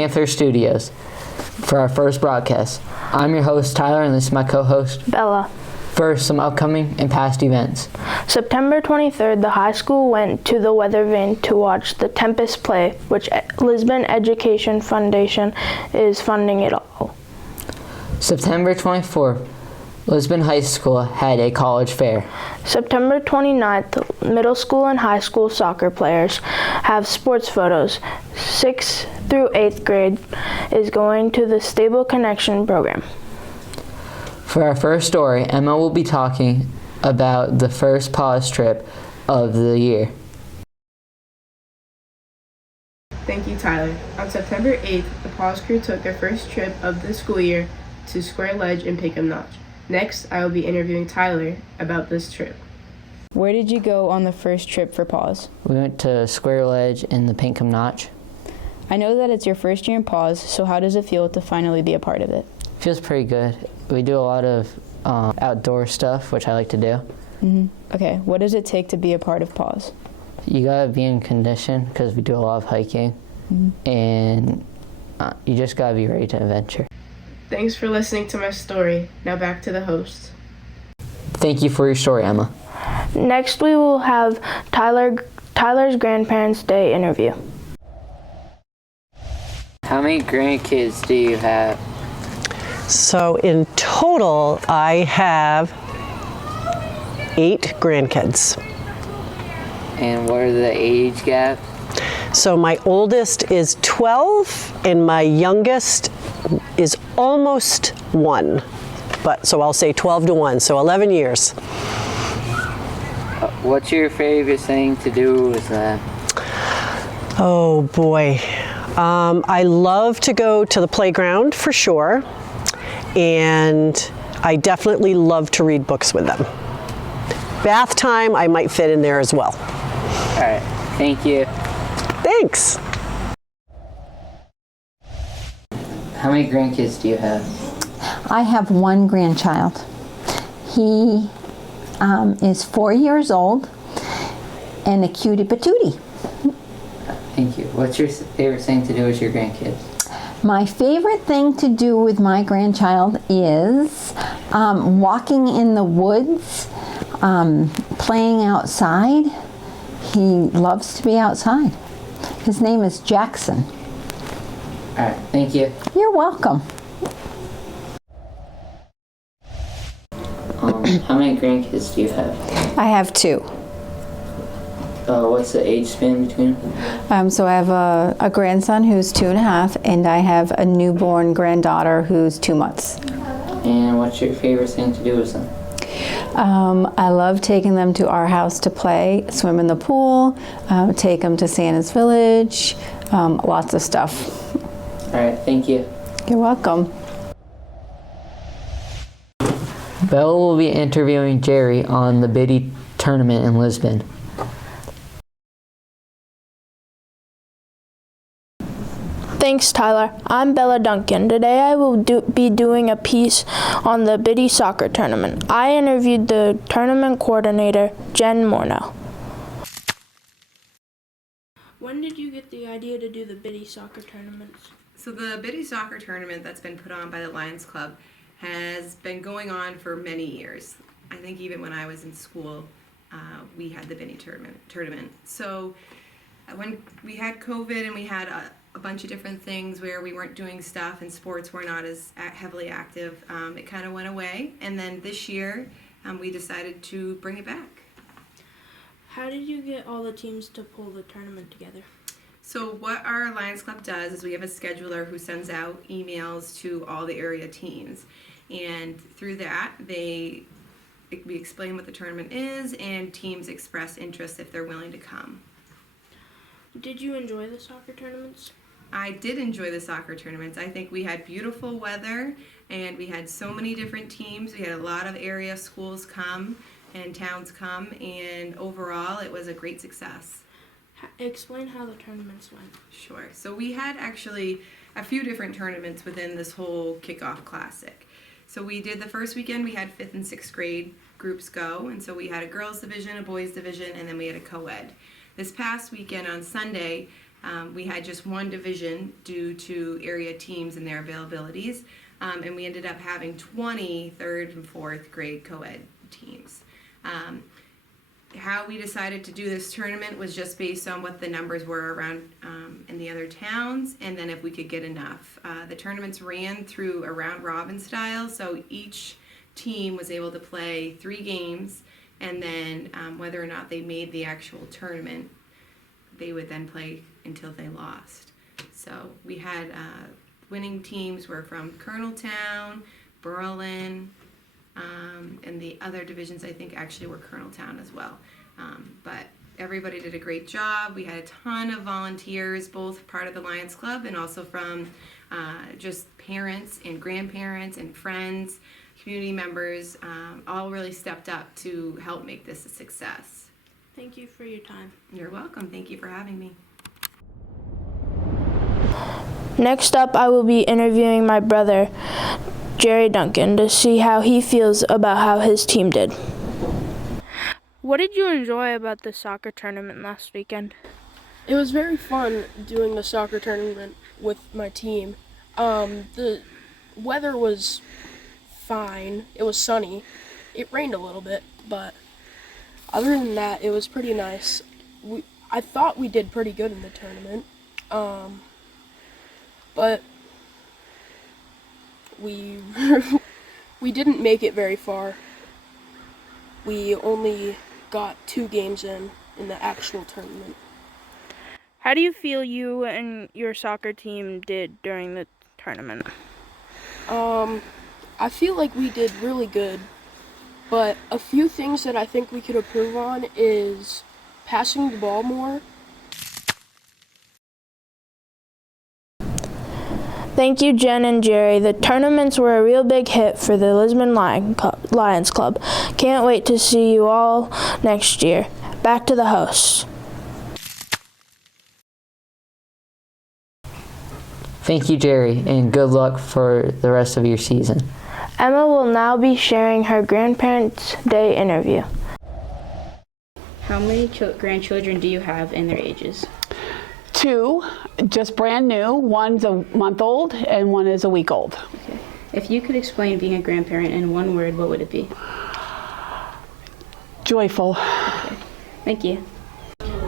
Panther Studios for our first broadcast. I'm your host, Tyler, and this is my co-host, Bella. First, some upcoming and past events. September 23rd, the high school went to the weather vane to watch the Tempest play, which Lisbon Education Foundation is funding it all. September 24th, Lisbon High School had a college fair. September 29th, middle school and high school soccer players have sports photos. 6th through 8th grade is going to the Stable Connection program. For our first story, Emma will be talking about the first pause trip of the year. Thank you, Tyler. On September 8th, the pause crew took their first trip of the school year to Square Ledge and Pinkham Notch. Next, I will be interviewing Tyler about this trip. Where did you go on the first trip for pause? We went to Square Ledge in the Pinkham Notch. I know that it's your first year in pause, so how does it feel to finally be a part of it? Feels pretty good. We do a lot of outdoor stuff, which I like to do. Mm-hmm. Okay, what does it take to be a part of pause? You gotta be in condition because we do a lot of hiking, and you just gotta be ready to adventure. Thanks for listening to my story. Now back to the host. Thank you for your story, Emma. Next, we will have Tyler's Grandparents' Day interview. How many grandkids do you have? So in total, I have 8 grandkids. And what are the age gaps? So my oldest is 12 and my youngest is almost 1. So I'll say 12 to 1, so 11 years. What's your favorite thing to do with them? Oh boy. I love to go to the playground for sure. And I definitely love to read books with them. Bath time, I might fit in there as well. All right, thank you. Thanks. How many grandkids do you have? I have one grandchild. He is 4 years old and a cutie patootie. Thank you. What's your favorite thing to do with your grandkids? My favorite thing to do with my grandchild is walking in the woods, playing outside. He loves to be outside. His name is Jackson. All right, thank you. You're welcome. How many grandkids do you have? I have 2. What's the age span between them? So I have a grandson who's 2.5, and I have a newborn granddaughter who's 2 months. And what's your favorite thing to do with them? I love taking them to our house to play, swim in the pool, take them to Santa's Village, lots of stuff. All right, thank you. You're welcome. Bella will be interviewing Jerry on the Biddy tournament in Lisbon. Thanks, Tyler. I'm Bella Duncan. Today I will be doing a piece on the Biddy soccer tournament. I interviewed the tournament coordinator, Jen Morneau. When did you get the idea to do the Biddy soccer tournaments? So the Biddy soccer tournament that's been put on by the Lions Club has been going on for many years. I think even when I was in school, we had the Biddy tournament. So when we had COVID and we had a bunch of different things where we weren't doing stuff and sports were not as heavily active, it kind of went away. And then this year, we decided to bring it back. How did you get all the teams to pull the tournament together? So what our Lions Club does is we have a scheduler who sends out emails to all the area teams. And through that, we explain what the tournament is, and teams express interest if they're willing to come. Did you enjoy the soccer tournaments? I did enjoy the soccer tournaments. I think we had beautiful weather, and we had so many different teams. We had a lot of area schools come and towns come, and overall it was a great success. Explain how the tournaments went. Sure. So we had actually a few different tournaments within this whole kickoff classic. So we did the first weekend, we had 5th and 6th grade groups go, and so we had a girls division, a boys division, and then we had a co-ed. This past weekend on Sunday, We had just one division due to area teams and their availabilities, and we ended up having 20 third and fourth grade co-ed teams. How we decided to do this tournament was just based on what the numbers were around in the other towns, and then if we could get enough. The tournaments ran through a round robin style, so each team was able to play 3 games, and then whether or not they made the actual tournament, they would then play until they lost. So we had winning teams were from Coloneltown, Berlin, and the other divisions I think actually were Coloneltown as well. But everybody did a great job. We had a ton of volunteers, both part of the Lions Club and also from just parents and grandparents and friends, community members, all really stepped up to help make this a success. Thank you for your time. You're welcome. Thank you for having me. Next up, I will be interviewing my brother, Jerry Duncan, to see how he feels about how his team did. What did you enjoy about the soccer tournament last weekend? It was very fun doing the soccer tournament with my team. The weather was fine. It was sunny. It rained a little bit, but other than that, it was pretty nice. I thought we did pretty good in the tournament, but we we didn't make it very far. We only got 2 games in the actual tournament. How do you feel you and your soccer team did during the tournament? I feel like we did really good, but a few things that I think we could improve on is passing the ball more. Thank you, Jen and Jerry. The tournaments were a real big hit for the Lisbon Lions Club. Can't wait to see you all next year. Back to the hosts. Thank you, Jerry, and good luck for the rest of your season. Emma will now be sharing her Grandparents' Day interview. How many grandchildren do you have and their ages? 2, just brand new. One's a month old and one is a week old. Okay. If you could explain being a grandparent in one word, what would it be? Joyful. Okay. Thank you.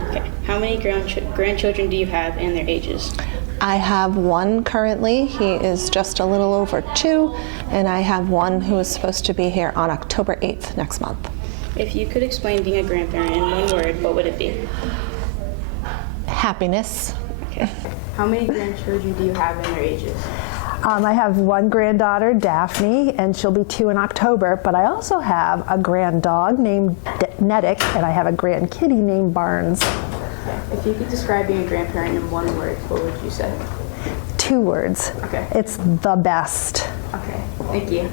Okay. How many grandchildren do you have and their ages? I have 1 currently. He is just a little over 2, and I have 1 who is supposed to be here on October 8th next month. If you could explain being a grandparent in one word, what would it be? Happiness. Okay. How many grandchildren do you have and their ages? I have 1 granddaughter, Daphne, and she'll be 2 in October, but I also have a grand dog named Nedick, and I have a grand kitty named Barnes. If you could describe being a grandparent in one word, what would you say? 2 words. Okay. It's the best. Okay. Thank you.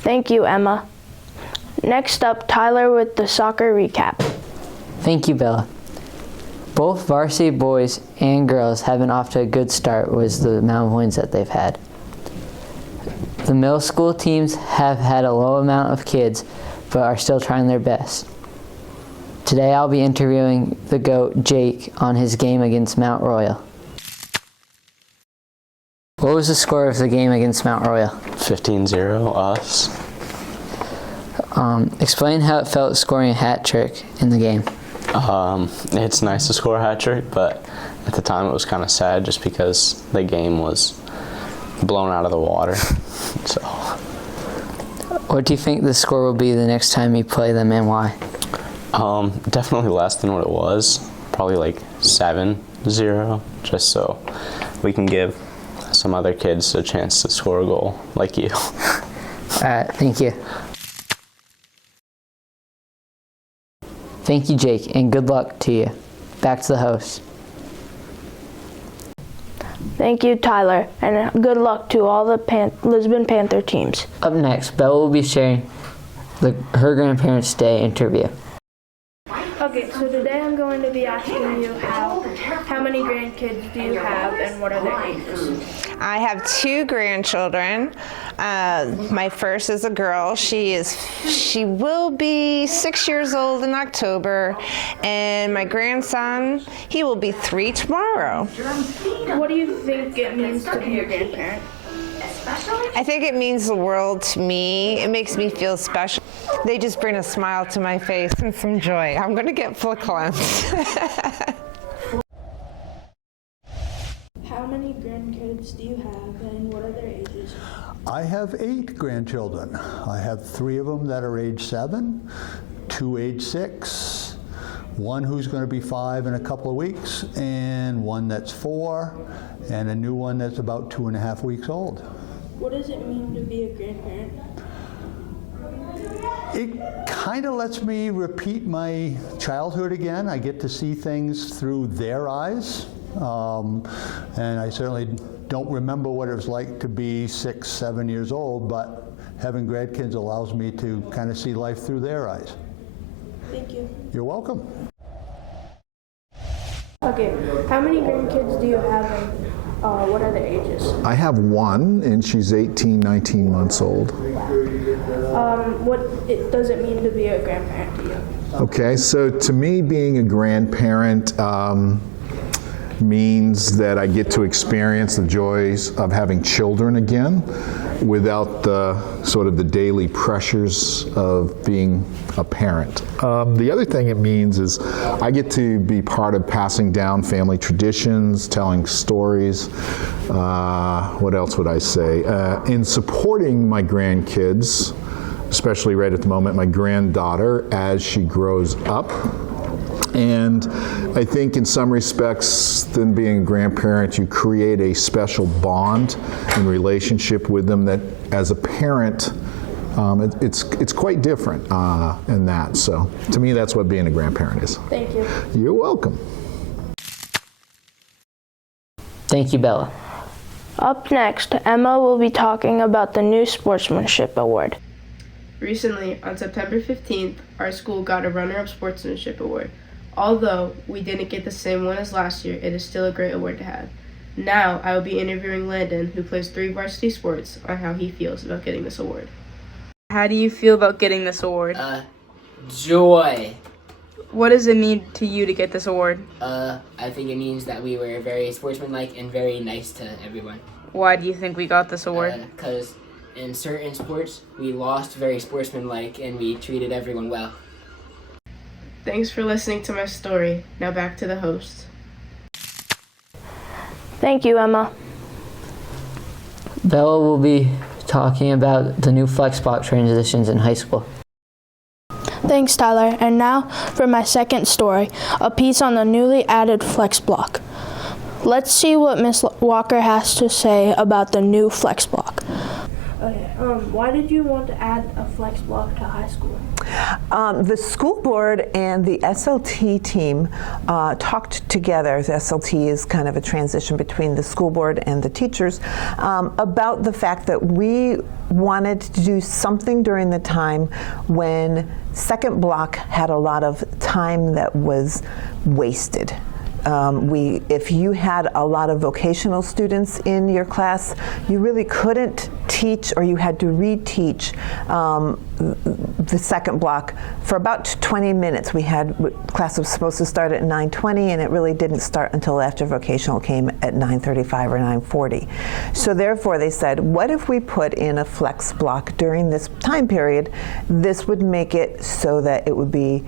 Thank you, Emma. Next up, Tyler with the soccer recap. Thank you, Bella. Both varsity boys and girls have been off to a good start with the amount of wins that they've had. The middle school teams have had a low amount of kids, but are still trying their best. Today I'll be interviewing the GOAT, Jake, on his game against Mount Royal. What was the score of the game against Mount Royal? 15-0 us. Explain how it felt scoring a hat trick in the game. It's nice to score a hat trick, but at the time it was kind of sad just because the game was blown out of the water. So, what do you think the score will be the next time you play them, and why? Definitely less than what it was. Probably like 7-0, just so we can give some other kids a chance to score a goal like you. Thank you. Thank you, Jake, and good luck to you. Back to the host. Thank you, Tyler, and good luck to all the Lisbon Panther teams. Up next, Bella will be sharing her Grandparents' Day interview. Okay, so today I'm going to be asking you how many grandkids do you have and what are their ages? I have 2 grandchildren. My first is a girl. She will be 6 years old in October, and my grandson, he will be 3 tomorrow. What do you think it means to be a grandparent? I think it means the world to me. It makes me feel special. They just bring a smile to my face and some joy. I'm going to get verklempt. How many grandkids do you have, and what are their ages? I have 8 grandchildren. I have 3 of them that are age 7, 2 age 6, 1 who's going to be 5 in a couple of weeks, and 1 that's 4, and a new one that's about 2.5 weeks old. What does it mean to be a grandparent? It kind of lets me repeat my childhood again. I get to see things through their eyes. And I certainly don't remember what it was like to be 6, 7 years old, but having grandkids allows me to kind of see life through their eyes. Thank you. You're welcome. Okay, how many grandkids do you have, and what are their ages? I have 1, and she's 18, 19 months old. What does it mean to be a grandparent to you? Okay, so to me, being a grandparent means that I get to experience the joys of having children again without the sort of the daily pressures of being a parent. The other thing it means is I get to be part of passing down family traditions, telling stories. What else would I say? In supporting my grandkids, especially right at the moment, my granddaughter, as she grows up. And I think in some respects, than being a grandparent, you create a special bond and relationship with them that, as a parent, it's quite different in that. So to me, that's what being a grandparent is. Thank you. You're welcome. Thank you, Bella. Up next, Emma will be talking about the new Sportsmanship Award. Recently, on September 15th, our school got a runner-up Sportsmanship Award. Although we didn't get the same one as last year, it is still a great award to have. Now, I will be interviewing Landon, who plays 3 varsity sports, on how he feels about getting this award. How do you feel about getting this award? Joy. What does it mean to you to get this award? I think it means that we were very sportsmanlike and very nice to everyone. Why do you think we got this award? Because in certain sports, we lost very sportsmanlike and we treated everyone well. Thanks for listening to my story. Now back to the host. Thank you, Emma. Bella will be talking about the new flex block transitions in high school. Thanks, Tyler. And now for my second story, a piece on the newly added flex block. Let's see what Miss Walker has to say about the new flex block. Okay, why did you want to add a flex block to high school? The school board and the SLT team talked together. The SLT is kind of a transition between the school board and the teachers about the fact that we wanted to do something during the time when second block had a lot of time that was wasted. If you had a lot of vocational students in your class, you really couldn't teach, or you had to reteach the second block for about 20 minutes. Class was supposed to start at 9:20, and it really didn't start until after vocational came at 9:35 or 9:40. So therefore they said, what if we put in a flex block during this time period? This would make it so that it would be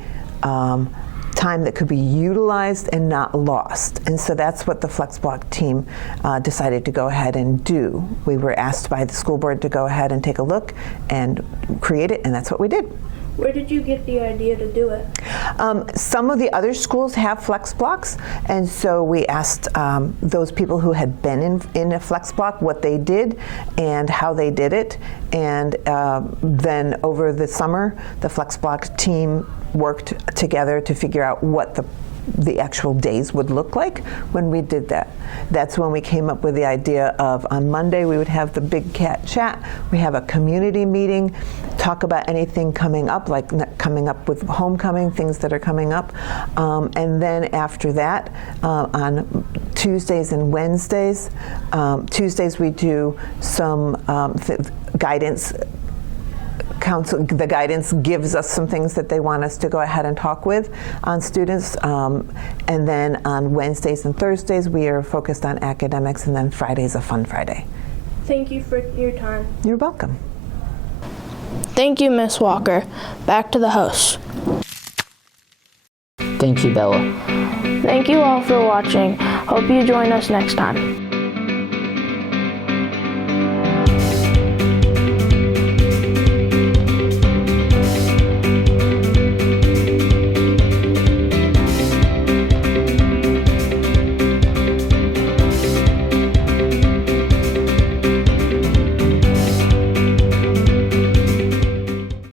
time that could be utilized and not lost. And so that's what the flex block team decided to go ahead and do. We were asked by the school board to go ahead and take a look and create it, and that's what we did. Where did you get the idea to do it? Some of the other schools have flex blocks, and so we asked those people who had been in a flex block what they did and how they did it. And then over the summer, the flex block team worked together to figure out what the the actual days would look like when we did that. That's when we came up with the idea of on Monday we would have the big cat chat. We have a community meeting, talk about anything coming up, like coming up with homecoming, things that are coming up. And then after that, on Tuesdays and Wednesdays, Tuesdays we do some guidance. The guidance gives us some things that they want us to go ahead and talk with on students. And then on Wednesdays and Thursdays, we are focused on academics, and then Friday's a fun Friday. Thank you for your time. You're welcome. Thank you, Miss Walker. Back to the host. Thank you, Bella. Thank you all for watching. Hope you join us next time.